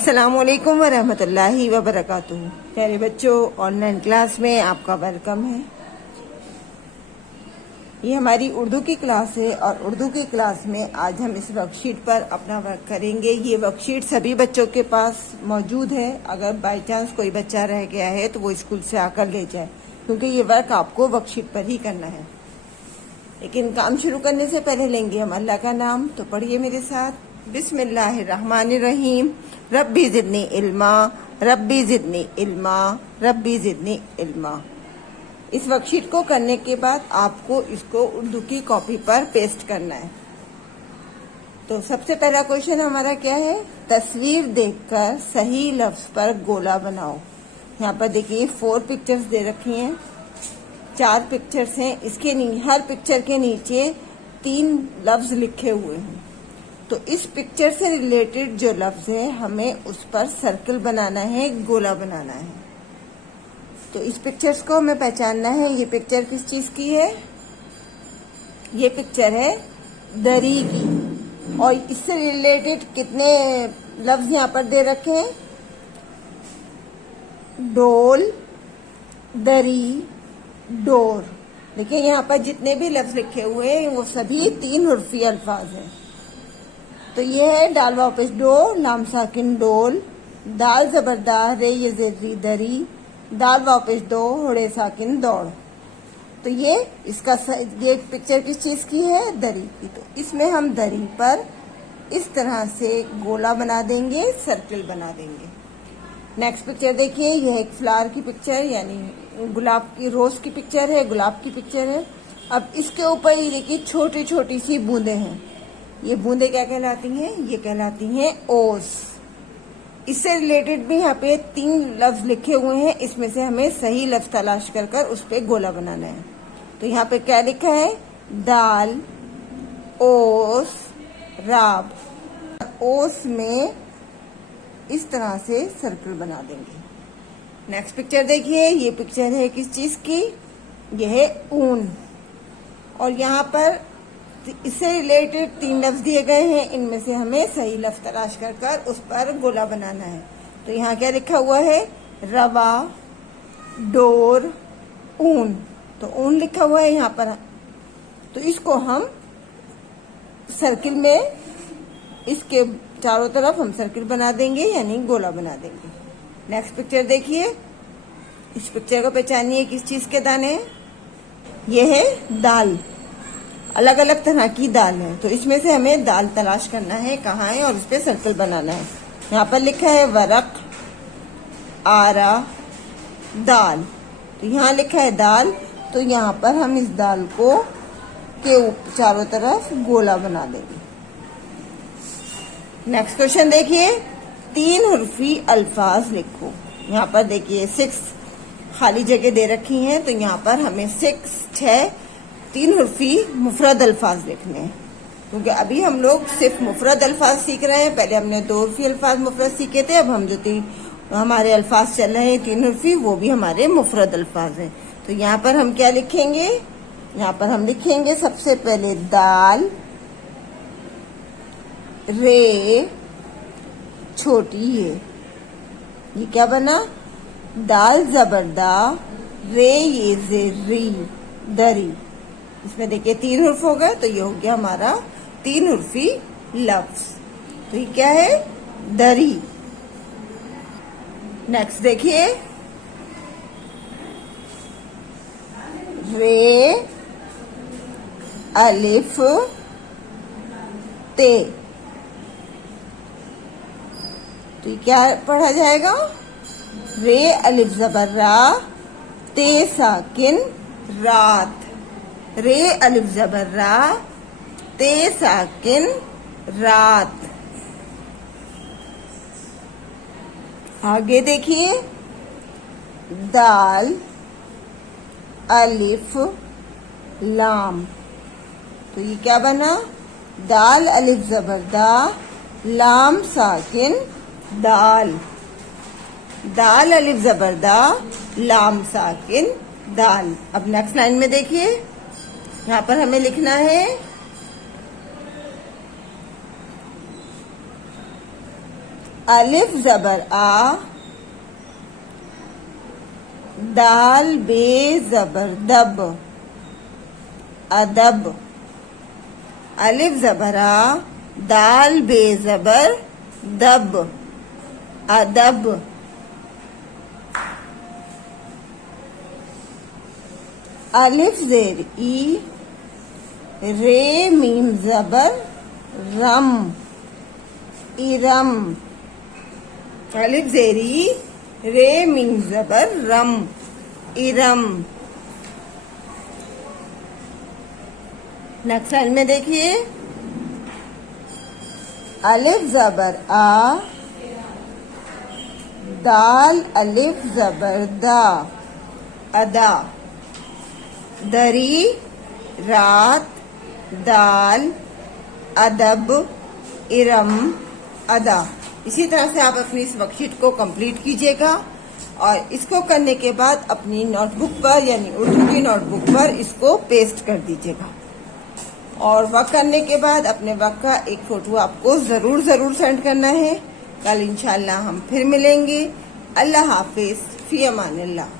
अस्सलामुअलैकुम वरहमतुल्लाहि वबरकातुहू। प्यारे बच्चों, ऑनलाइन क्लास में आपका वेलकम है। ये हमारी उर्दू की क्लास है और उर्दू की क्लास में आज हम इस वर्कशीट पर अपना वर्क करेंगे। ये वर्कशीट सभी बच्चों के पास मौजूद है। अगर बाई चांस कोई बच्चा रह गया है तो वो स्कूल से आकर ले जाए, क्योंकि ये वर्क आपको वर्कशीट पर ही करना है। लेकिन काम शुरू करने से पहले लेंगे हम अल्लाह का नाम। तो पढ़िए मेरे साथ, बिस्मिल्लाहिर्रहमानिर्रहीम। रब्बी ज़िदनी इल्मा, रब्बी ज़िदनी इल्मा, रब्बी ज़िदनी इल्मा। इस वर्कशीट को करने के बाद आपको इसको उर्दू की कॉपी पर पेस्ट करना है। तो सबसे पहला क्वेश्चन हमारा क्या है? तस्वीर देखकर सही लफ्ज पर गोला बनाओ। यहाँ पर देखिए 4 पिक्चर्स दे रखी हैं, 4 पिक्चर्स हैं। इसके हर पिक्चर के नीचे 3 लफ्ज लिखे हुए हैं। तो इस पिक्चर से रिलेटेड जो लफ्ज है हमें उस पर सर्कल बनाना है, गोला बनाना है। तो इस पिक्चर्स को हमें पहचानना है। ये पिक्चर किस चीज की है? ये पिक्चर है दरी की। और इससे रिलेटेड कितने लफ्ज यहाँ पर दे रखे हैं? डोल, दरी, डोर। देखिए यहाँ पर जितने भी लफ्ज लिखे हुए हैं वो सभी 3 हुर्फी अल्फाज हैं। तो ये है डाल वापस डो, लाम साकिन डोल, दाल जबरदार रे ये जेरी दरी, दाल वापस दो, होड़े साकिन दौड़। तो ये पिक्चर किस चीज की है? दरी की। तो इसमें हम दरी पर इस तरह से गोला बना देंगे, सर्कल बना देंगे। नेक्स्ट पिक्चर देखिए, यह एक फ्लावर की पिक्चर, यानी गुलाब की, रोज की पिक्चर है, गुलाब की पिक्चर है। अब इसके ऊपर ये देखिए छोटी छोटी सी बूंदे हैं। ये बूंदे क्या कहलाती हैं? ये कहलाती हैं ओस। इससे रिलेटेड भी यहाँ पे 3 लफ्ज लिखे हुए हैं। इसमें से हमें सही लफ्ज तलाश कर उस पे गोला बनाना है। तो यहाँ पे क्या लिखा है? दाल, ओस, राब। ओस में इस तरह से सर्कल बना देंगे। नेक्स्ट पिक्चर देखिए, ये पिक्चर है किस चीज की? ये है ऊन। और यहाँ पर इससे रिलेटेड 3 लफ्ज दिए गए हैं। इनमें से हमें सही लफ्ज तलाश कर उस पर गोला बनाना है। तो यहाँ क्या लिखा हुआ है? रवा, डोर, ऊन। तो ऊन लिखा हुआ है यहाँ पर। तो इसको हम सर्किल में, इसके चारों तरफ हम सर्किल बना देंगे, यानी गोला बना देंगे। नेक्स्ट पिक्चर देखिए, इस पिक्चर को पहचानिए किस चीज के दाने हैं? ये है दाल। अलग अलग तरह की दाल है। तो इसमें से हमें दाल तलाश करना है कहाँ है और उस पर सर्कल बनाना है। यहाँ पर लिखा है वरक, आरा, दाल। तो यहाँ लिखा है दाल। तो यहाँ पर हम इस दाल को के चारों तरफ गोला बना देंगे। नेक्स्ट क्वेश्चन देखिए, 3 हुर्फी अल्फाज लिखो। यहाँ पर देखिए 6 खाली जगह दे रखी हैं। तो यहाँ पर हमें 6 3 हुर्फी मुफरद अल्फाज लिखने हैं, क्योंकि अभी हम लोग सिर्फ मुफरद अल्फाज सीख रहे हैं। पहले हमने 2 हुर्फी अल्फाज मुफरद सीखे थे। अब हम जो हमारे अल्फाज चल रहे हैं 3 हुर्फी, वो भी हमारे मुफरद अल्फाज हैं। तो यहाँ पर हम क्या लिखेंगे? यहाँ पर हम लिखेंगे सबसे पहले दाल, रे, छोटी ये क्या बना? दाल जबरदा, रे ये जेरी दरी। इसमें देखिए 3 हुर्फ हो गए। तो ये हो गया हमारा 3 हुर्फी लफ्ज। तो ये क्या है? दरी। नेक्स्ट देखिए, रे, अलिफ, ते। तो ये क्या पढ़ा जाएगा? रे अलिफ जबर रा, ते साकिन रात। रे अलिफ जबर रा, ते साकिन रात। आगे देखिए, दाल, अलिफ, लाम। तो ये क्या बना? दाल अलिफ जबर दा, लाम साकिन दाल। दाल अलिफ जबर दा, लाम साकिन दाल। अब नेक्स्ट लाइन में देखिए, यहाँ पर हमें लिखना है अलिफ जबर आ, दाल बे जबर दब, अदब। अलिफ जबर आ, दाल बे जबर दब, अदब। अलिफ जेर ई, रे मीम जबर रम, इरम। अलिफ जेर ई, रे मीम जबर रम, इरम। नेक्स्ट लाइन में देखिए, अलिफ जबर आ, दाल अलिफ जबर दा, अदा। दरी रात, दाल, अदब, इरम, अदा। इसी तरह से आप अपनी इस वर्कशीट को कंप्लीट कीजिएगा और इसको करने के बाद अपनी नोटबुक पर यानी उर्दू की नोटबुक पर इसको पेस्ट कर दीजिएगा। और वर्क करने के बाद अपने वर्क का एक फोटो आपको जरूर सेंड करना है। कल इंशाल्लाह हम फिर मिलेंगे। अल्लाह हाफिज, फी अमानिल्लाह।